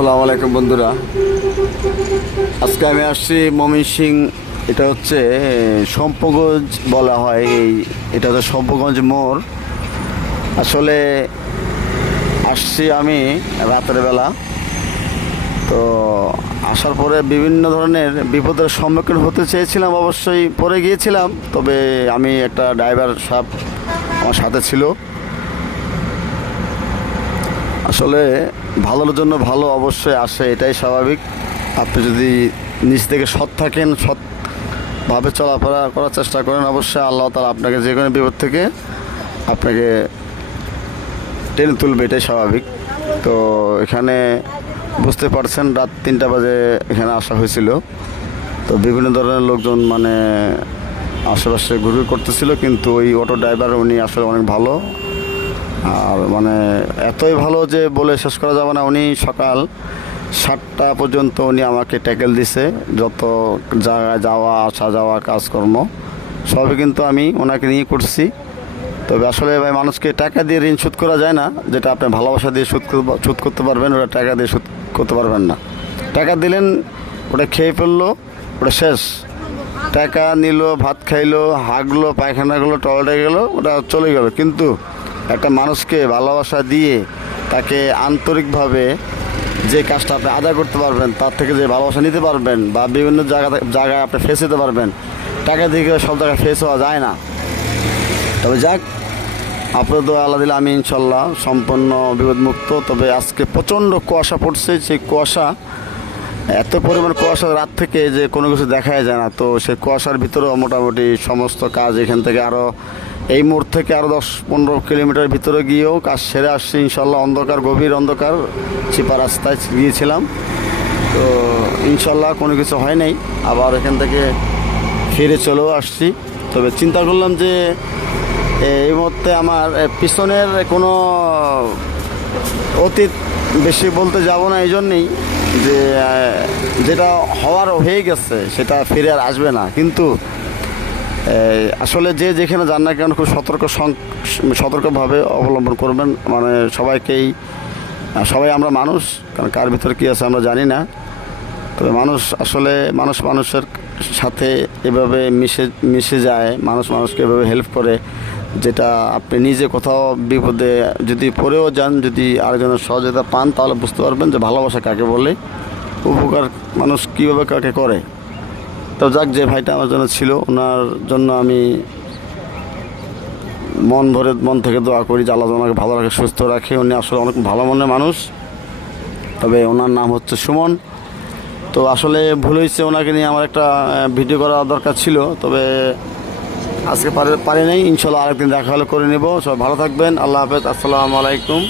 আসসালামু আলাইকুম বন্ধুরা, আজকে আমি আসছি ময়মনসিংহ। এটা হচ্ছে শম্পগঞ্জ বলা হয়, এটা হচ্ছে শম্পগঞ্জ মোড়। আসলে আসছি আমি রাতের বেলা। তো আসার পরে বিভিন্ন ধরনের বিপদের সম্মুখীন হতে চেয়েছিলাম, অবশ্যই পড়ে গিয়েছিলাম। তবে আমি একটা ড্রাইভার সাহেব আমার সাথে ছিল। আসলে ভালোর জন্য ভালো অবশ্যই আসে, এটাই স্বাভাবিক। আপনি যদি নিজ থেকে সৎ থাকেন, সৎভাবে চলাফেরা করার চেষ্টা করেন, অবশ্যই আল্লাহ তাআলা আপনাকে যে কোনো বিপদ থেকে আপনাকে টেনে তুলবে, এটাই স্বাভাবিক। তো এখানে বুঝতে পারছেন রাত 3টা বাজে এখানে আসা হয়েছিল। তো বিভিন্ন ধরনের লোকজন আশেপাশে ঘুরঘুর করতেছিল, কিন্তু ওই অটো ড্রাইভার উনি আসলে অনেক ভালো। আর এতই ভালো যে বলে শেষ করা যাবে না। উনি সকাল 7টা পর্যন্ত উনি আমাকে ট্যাকেল দিছে, যত জায়গায় যাওয়া আসা যাওয়া কাজকর্ম সবই কিন্তু আমি ওনাকে নিয়ে করছি। তবে আসলে ভাই, মানুষকে টাকা দিয়ে ঋণ শোধ করা যায় না। যেটা আপনি ভালোবাসা দিয়ে শোধ করতে পারবেন, ওটা টাকা দিয়ে শোধ করতে পারবেন না। টাকা দিলেন, ওটা খেয়ে ফেললো, ওটা শেষ। টাকা নিল, ভাত খাইলো, হাগলো, পায়খানা গেলো, টয়লেটে গেলো, ওটা চলে গেল। কিন্তু একটা মানুষকে ভালোবাসা দিয়ে তাকে আন্তরিকভাবে যে কাজটা আপনি আদায় করতে পারবেন, তার থেকে যে ভালোবাসা নিতে পারবেন, বা বিভিন্ন জায়গায় আপনি ফেস হতে পারবেন, টাকা দিয়ে সব জায়গায় ফেস হওয়া যায় না। তবে যাক, আপনার তো আল্লাহ দিলে আমি ইনশাল্লাহ সম্পূর্ণ বিপদমুক্ত। তবে আজকে প্রচণ্ড কুয়াশা পড়ছে। সেই কুয়াশা, এত পরিমাণ কুয়াশা রাত থেকে যে কোনো কিছু দেখাই যায় না। তো সেই কুয়াশার ভিতরেও মোটামুটি সমস্ত কাজ এখান থেকে আরও, এই মোড় থেকে আরও 10-15 কিলোমিটার ভিতরে গিয়েও কাজ সেরে আসছি ইনশাল্লাহ। অন্ধকার, গভীর অন্ধকার চিপা রাস্তায় গিয়েছিলাম। তো ইনশাল্লাহ কোনো কিছু হয় নাই। আবার এখান থেকে ফিরে চলেও আসছি। তবে চিন্তা করলাম যে এই মুহূর্তে আমার পিছনের কোনো অতীত বেশি বলতে যাব না, এই জন্যেই যে যেটা হওয়ার হয়ে গেছে সেটা ফিরে আর আসবে না। কিন্তু আসলে যে যেখানে যান না কেন খুব সতর্কভাবে অবলম্বন করবেন। সবাই আমরা মানুষ, কারণ কার ভিতরে কী আছে আমরা জানি না। তবে মানুষের সাথে এভাবে মিশে যায়, মানুষকে এভাবে হেল্প করে, যেটা আপনি নিজে কোথাও বিপদে যদি পড়েও যান, যদি আরেকজনের সহযোগিতা পান, তাহলে বুঝতে পারবেন যে ভালোবাসা কাকে বলে, উপকার মানুষ কীভাবে কাকে করে। তো যাক, যে ভাইটা আমার জন্য ছিল, ওনার জন্য আমি মন থেকে দোয়া করি যে আল্লাহ ওনাকে ভালো রাখে, সুস্থ রাখে। উনি আসলে অনেক ভালো মনের মানুষ। তবে ওনার নাম হচ্ছে সুমন। তো আসলে ভুল হয়েছে, ওনাকে নিয়ে আমার একটা ভিডিও করা দরকার ছিল। তবে আজকে পারি নাই। ইনশাল্লাহ আরেকদিন দেখা হলে করে নেব। সব ভালো থাকবেন। আল্লাহ হাফেজ। আসসালামু আলাইকুম।